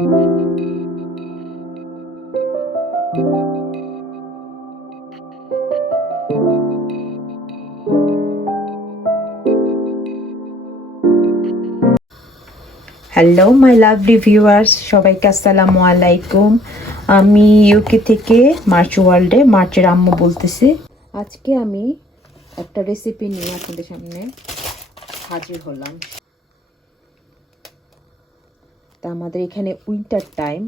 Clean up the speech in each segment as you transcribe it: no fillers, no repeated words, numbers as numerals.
Hello my lovely viewers, সবাইকে আসসালামু আলাইকুম। আমি ইউকে থেকে মার্চ ওয়ার্ল্ডে মার্চের আম্মু বলতেছি। আজকে আমি একটা রেসিপি নিয়ে আপনাদের সামনে হাজির হলাম। তা আমাদের এখানে উইন্টার টাইম,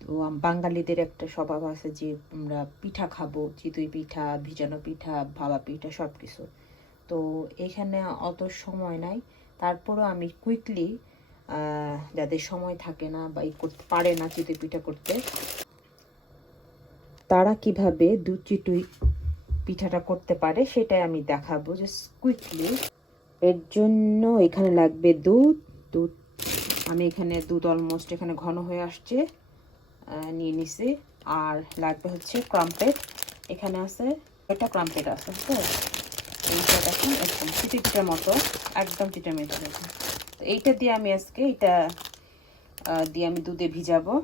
তো বাঙালিদের একটা স্বভাব আছে যে আমরা পিঠা খাবো, চিতই পিঠা, ভিজানো পিঠা, ভাপা পিঠা সব কিছু। তো এখানে অত সময় নাই, তারপরও আমি কুইকলি যাদের সময় থাকে না বা করতে পারে না চিতই পিঠা করতে, তারা কিভাবে দুধ চিতই পিঠাটা করতে পারে সেটাই আমি দেখাবো জাস্ট কুইকলি। এর জন্য এখানে লাগবে দুধ। আমি এখানে দুধ অলমোস্ট এখানে ঘন হয়ে আসছে, নিয়ে নিছি। আর লাগবে হচ্ছে ক্রাম্পেট, এখানে আছে এটা ক্রাম্পেট আছে। তো এইটা দেখুন একদম চিতই পিঠার মতো, একদম চিটার মতো দেখুন। তো এইটা দিয়ে আমি আজকে এটা দিয়ে আমি দুধে ভিজাবো,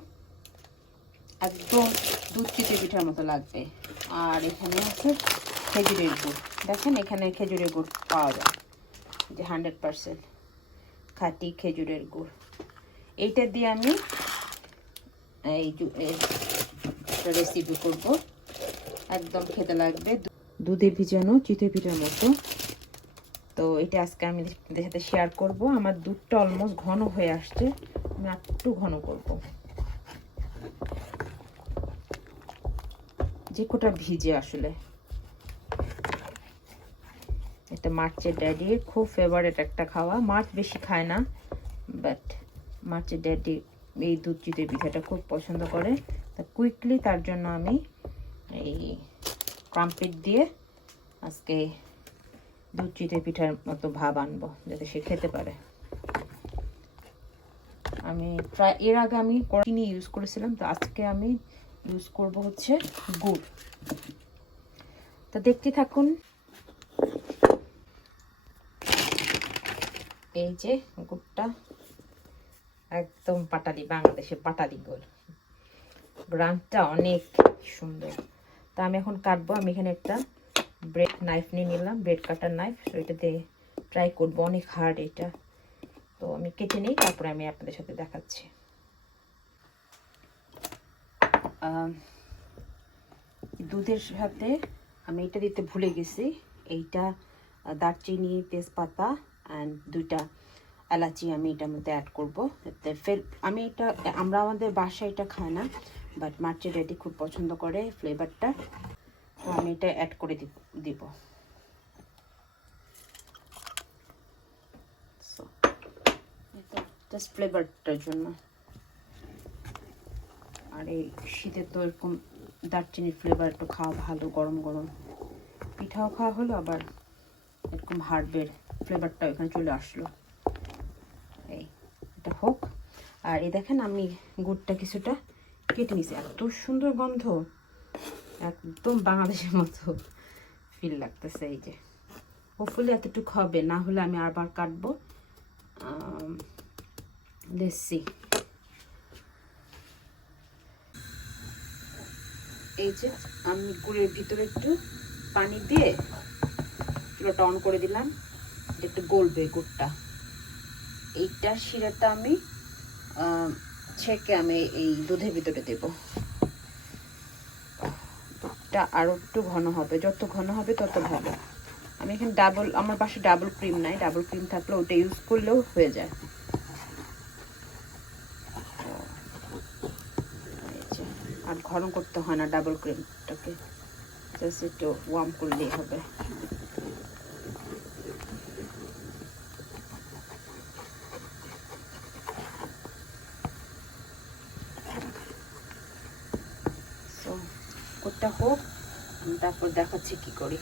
একদম দুধ চিতই পিঠার মতো লাগবে। আর এখানে আছে খেজুরের গুড়, দেখেন এখানে খেজুরের গুড় পাওয়া যায়, যে 100% খাঁটি খেজুরের গুড়। এইটা দিয়ে আমি এই রেসিপি করব, একদম খেতে লাগবে দুধে ভিজানো চিতই পিঠার মতো। তো এটা আজকে আমি আপনাদের সাথে শেয়ার করব। আমার দুধটা অলমোস্ট ঘন হয়ে আসছে, আমি একটু ঘন করব, যে কোটা ভিজে। আসলে এটা মার্চের ড্যাডি খুব ফেভারিট একটা খাওয়া, মাছ বেশি খায় না, বাট মার্চের ড্যাডি এই দুধ চিতই পিঠাটা খুব পছন্দ করে। তা কুইকলি তার জন্য আমি এই ক্রাম্পেট দিয়ে আজকে দুধ চিতই পিঠার মতো ভাব আনবো, যাতে সে খেতে পারে। আমি এর আগে আমি চিনি ইউজ করেছিলাম, তো আজকে আমি ইউজ করব হচ্ছে গুড়। তা দেখতে থাকুন। এই যে গুড়টা একদম পাটালি, বাংলাদেশে পাটালি গুড়, গ্রামটা অনেক সুন্দর। তা আমি এখন কাটবো। আমি এখানে একটা ব্রেড নাইফ নিয়ে নিলাম, ব্রেড কাটার নাইফ। তো এটা দিয়ে ট্রাই করবো, অনেক হার্ড এটা। তো আমি কেটে নিই, তারপরে আমি আপনাদের সাথে দেখাচ্ছি। দুধের সাথে আমি এটা দিতে ভুলে গেছি, এইটা দারচিনি, তেজপাতা অ্যান্ড 2টা এলাচি আমি এটার মধ্যে অ্যাড করবো। আমি এটা আমাদের বাসায় এটা খাই না, বাট মার্চের ড্যাডি খুব পছন্দ করে ফ্লেভারটা, তো আমি এটা অ্যাড করে দিব। জাস্ট ফ্লেভারটার জন্য। আর এই শীতে তো এরকম দারচিনির ফ্লেভার একটু খাওয়া ভালো, গরম গরম পিঠাও খাওয়া হলো, আবার এরকম হার্বের ফ্লেভারটাও এখানে চলে আসলো। এই এটা হোক। আর এই দেখেন আমি গুড়টা কিছুটা কেটে নিছি, এত সুন্দর গন্ধ, একদম বাংলাদেশের মতো ফিল লাগতেছে। এই যে হোপফুলি এতটুকু হবে, না হলে আমি আবার কাটবো। দেখছি এই যে আমি গুড়ের ভিতরে একটু পানি দিয়ে চুলাটা অন করে দিলাম, একটু গলবে গুড়টা। এইটা শিরাটা আমি ছেঁকে আমি এই দুধের ভিতরে দেব। দুধটা আরো একটু ঘন হবে, যত ঘন হবে তত ভালো। আমি এখানে আমার বাসায় ডাবল ক্রিম নাই, ডাবল ক্রিম থাকলে ওটা ইউজ করলেও হয়ে যায়। আর ঘন করতে হয় না ডাবল ক্রিমটাকে, জাস্ট একটু ওয়ার্ম করলেই হবে। গুড়টা হোক, তারপর দেখাচ্ছি কি করি।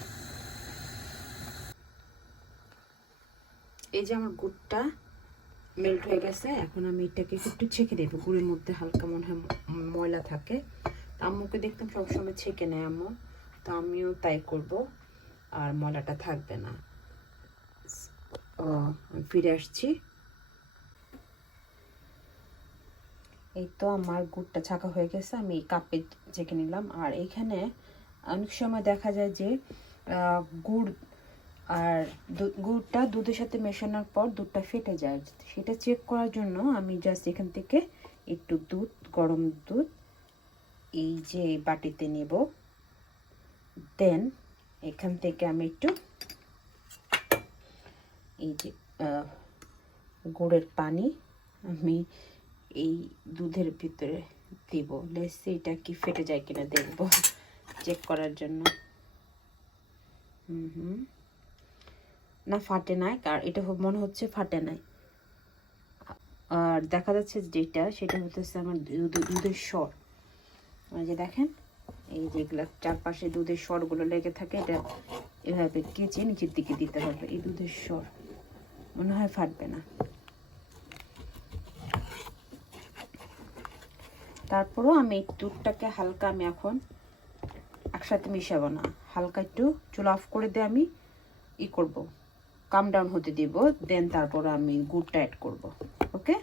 এই যে আমার গুড়টা মেল্ট হয়ে গেছে, এখন আমি এটাকে একটু ছেঁকে দেবো। গুড়ের মধ্যে হালকা মনে হয় ময়লা থাকে, আম্মুকে দেখতাম সবসময় ছেঁকে নেয় আম্মু, তো আমিও তাই করব, আর ময়লাটা থাকবে না। ফিরে আসছি। এই তো আমার গুড়টা ছাকা হয়ে গেছে, আমি এই কাপে ছেঁকে নিলাম। আর এইখানে অনেক সময় দেখা যায় যে গুড় আর গুড়টা দুধের সাথে মেশানোর পর দুধটা ফেটে যায়। সেটা চেক করার জন্য আমি জাস্ট এখান থেকে একটু দুধ, গরম দুধ এই যে বাটিতে নেব। দেন এখান থেকে আমি একটু এই যে গুড়ের পানি আমি এই দুধের ভিতরে দিব। লেসে এটা কি ফেটে যায় কিনা দেখব চেক করার জন্য। না, ফাটে নাই, আর এটা মনে হচ্ছে ফাটে নাই। আর দেখা যাচ্ছে যেটা, সেটা হচ্ছে আমার দুধের স্বর। যে দেখেন এই যেগুলো চারপাশে দুধের স্বরগুলো লেগে থাকে, এটা এভাবে কেচে নিচের দিকে দিতে হবে। এই দুধের স্বর মনে হয় ফাটবে না। তারপরও আমি এই দুধটাকে হালকা, আমি এখন একসাথে মিশাবো না, হালকা একটু চুলা অফ করে দিয়ে আমি করব, কাম ডাউন হতে দিব। দেন তারপর আমি গুড়টা অ্যাড করব। ওকে।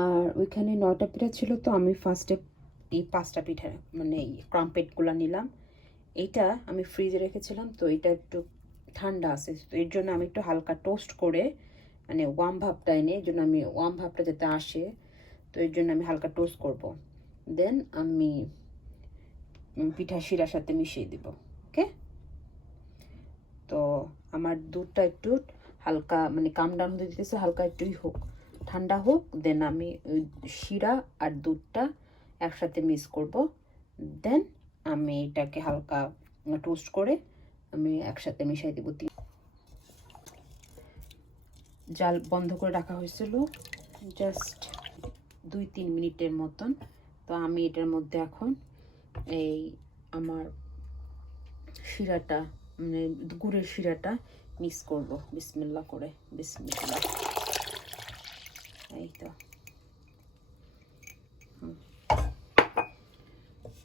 আর ওইখানে 9টা পিঠা ছিল, তো আমি ফার্স্টে এই 5টা পিঠা মানে এই ক্রাম্পেটগুলো নিলাম। এইটা আমি ফ্রিজে রেখেছিলাম, তো এটা একটু ঠান্ডা আছে, তো এর জন্য আমি একটু হালকা টোস্ট করে, মানে ওয়ার্ম ভাবটা এনে, এর জন্য আমি ওয়ার্ম ভাবটা যাতে আসে, তো এর জন্য আমি হালকা টোস্ট করব। দেন আমি পিঠা শিরার সাথে মিশিয়ে দিব। ওকে। তো আমার দুধটা একটু হালকা মানে কাম ডাউন হতে দিতেছে, হালকা একটুই হোক, ঠান্ডা হোক। দেন আমি ওই শিরা আর দুধটা একসাথে মিক্স করব। দেন আমি এটাকে হালকা টোস্ট করে আমি একসাথে মিশাই দেব। জাল বন্ধ করে রাখা হয়েছিল জাস্ট 2-3 মিনিটের মতন। তো আমি এটার মধ্যে এখন এই আমার শিরাটা মানে গুড়ের শিরাটা মিক্স করব বিসমিল্লাহ করে। বিসমিল্লাহ। এই তো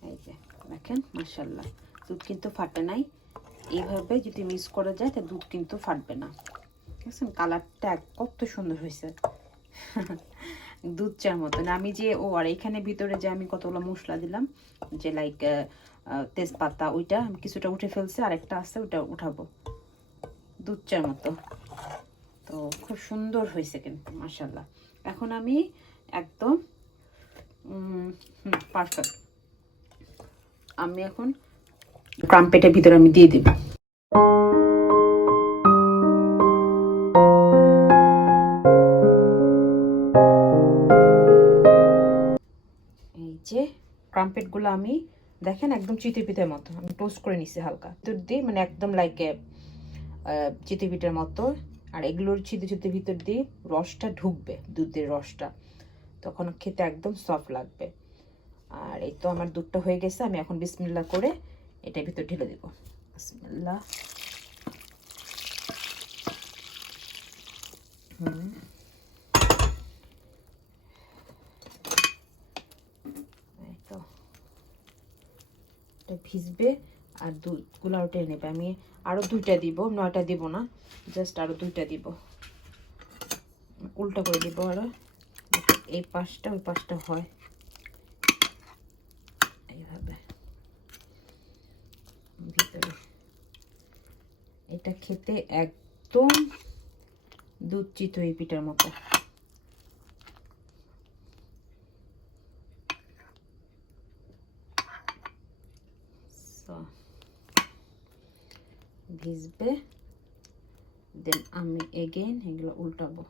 এই যে দেখেন, মাশাআল্লাহ দুধ কিন্তু ফাটে নাই। এইভাবে যদি মিক্স করা যায় তাহলে দুধ কিন্তু ফাটবে না। দেখছেন কালারটা কত সুন্দর হয়েছে, দুধ চার মতন। আমি যে আর এখানে ভিতরে যে আমি কতগুলো মশলা দিলাম, যে লাইক তেজপাতা, ওইটা আমি কিছুটা উঠে ফেলছি, আরেকটা আছে ওটা উঠাবো। দুধ চার মতো, তো খুব সুন্দর হয়েছে কিন্তু মাশাআল্লাহ। এখন আমি একদম পারফেক্ট। আমি এখন ক্রাম্পেটের ভিতরে আমি দিয়ে দিব। এই যে ক্রাম্পেটগুলো আমি দেখেন একদম চিতই পিঠার মতো আমি টোস্ট করে নিছি হালকা দুধ দিয়ে, মানে একদম লাইক চিতই পিঠার মতো। আর এগুলোর ছিদ্র ছিদ্র ভিতর দিয়ে রসটা ঢুকবে, দুধের রসটা, তখন খেতে একদম সফট লাগবে। আর এই তো আমার দুধটা হয়ে গেছে, আমি এখন বিসমিল্লাহ করে এটার ভিতর ঢেলে দেব। বিসমিল্লাহ। এই তো এটা ভিজবে আর দুধগুলো টেনে নেবে। আমি আরো 2টা দিব, 9টা দিব না, জাস্ট আরো 2টা দিব। উল্টা করে দিব আরো, এই পাশটা ওই পাশটা হয় এইভাবে ভিতরে। এটা খেতে একদম দুধ চিতই পিঠার মতো। ভিজবে, দেন আমি এগেইন এগুলো উল্টাবো।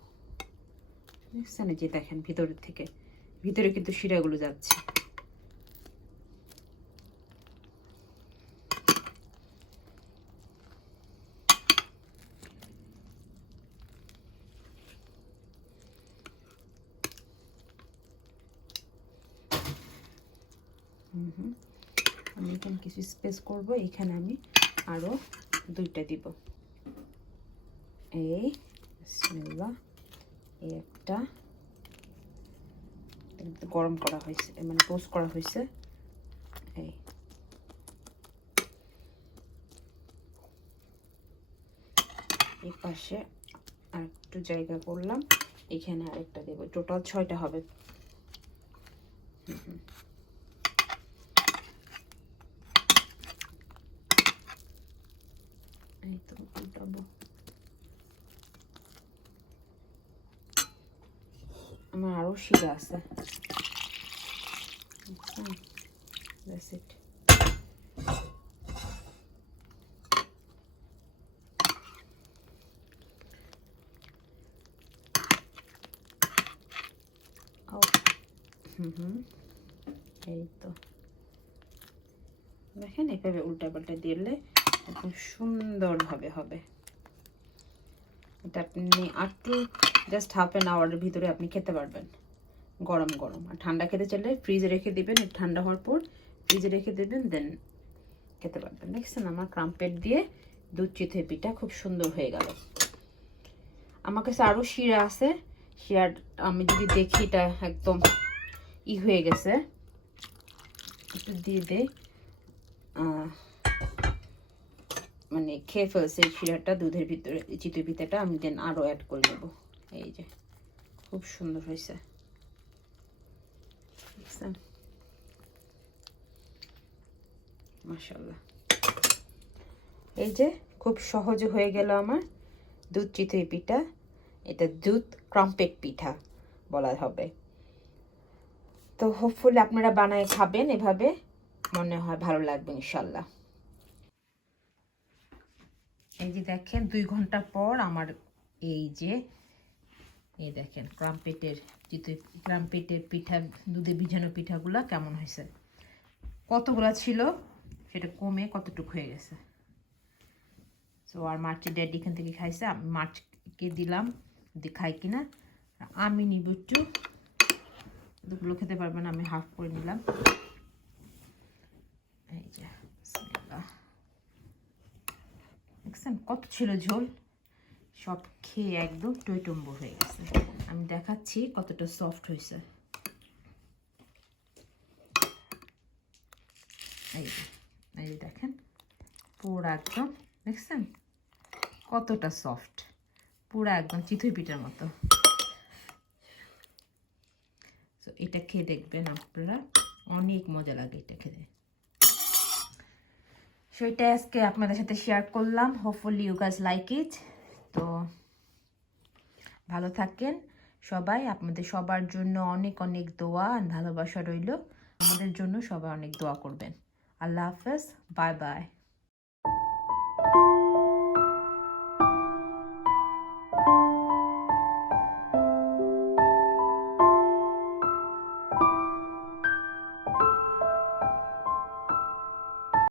দেখছেন যে দেখেন ভিতরের থেকে, ভিতরে কিন্তু শিরাগুলো যাচ্ছে। আমি এখানে কিছু স্পেস করব, এখানে আমি আরো 2টা দিব। এই বিসমিল্লাহ। এই একটা গরম করা হয়েছে, মানে টোস্ট করা হয়েছে। এই পাশে আর একটু জায়গা করলাম, এখানে আরেকটা দেবো, টোটাল 6টা হবে। এই তো উল্টাবো। আমার আরো শিরা আছে। That's it. এই তো দেখেন, এভাবে উল্টা পাল্টা দিলে একদম সুন্দরভাবে হবে। এটা আপনি একটু জাস্ট হাফ অ্যান আওয়ারের ভিতরে আপনি খেতে পারবেন গরম গরম। আর ঠান্ডা খেতে চাইলে ফ্রিজে রেখে দিবেন, ঠান্ডা হওয়ার পর ফ্রিজে রেখে দেবেন, দেন খেতে পারবেন। দেখছেন আমার ক্রাম্পেট দিয়ে দুধ চিতই পিঠা খুব সুন্দর হয়ে গেল। আমার কাছে আরও শিরা আছে, শিরা আমি যদি দেখি এটা একদম হয়ে গেছে, একটু দিয়ে দেই, মানে খেয়ে ফেলছে শিরাটা দুধের ভিতরে, চিতই পিঠাটা আমি দেন আরও অ্যাড করে নেব। এই যে খুব সুন্দর হয়েছে, দেখছেন, মাশাআল্লাহ। এই যে খুব সহজে হয়ে গেল আমার দুধ চিতই পিঠা। এটা দুধ ক্রাম্পেট পিঠা বলা হবে। তো হোপফুলি আপনারা বানায় খাবেন, এভাবে মনে হয় ভালো লাগবে ইনশাল্লাহ। এই যে দেখেন 2 ঘন্টা পর আমার এই যে এই দেখেন ক্রাম্পেটের পিঠা, দুধে ভিজানো পিঠাগুলা কেমন হয়েছে। কতগুলা ছিল সেটা কমে কতটুকু হয়ে গেছে। তো আর মার্চের ড্যাডি এখান থেকে খাইছে, আমি মার্চকে দিলাম খাই কিনা। আমি নিব একটু, দুগুলো খেতে পারবেন, আমি হাফ করে নিলাম। এই যে দেখছেন কত ছিল ঝোল, সব খেয়ে একদম টইটম্বুর হয়ে গেছে। আমি দেখাচ্ছি কতটা সফট হয়েছে। এই যে দেখেন পুরো একদম, দেখছেন কতটা সফট, পুরো একদম চিতই পিঠার মতো। তো এটা খেয়ে দেখবেন আপনারা, অনেক মজা লাগে এটা খেতে। সেটা আজকে আপনাদের সাথে শেয়ার করলাম। Hopefully you guys like it. তো ভালো থাকেন সবাই, আপনাদের সবার জন্য অনেক অনেক দোয়া আর ভালোবাসা রইল। আমাদের জন্য সবাই অনেক দোয়া করবেন। আল্লাহ হাফেজ, বাই বাই।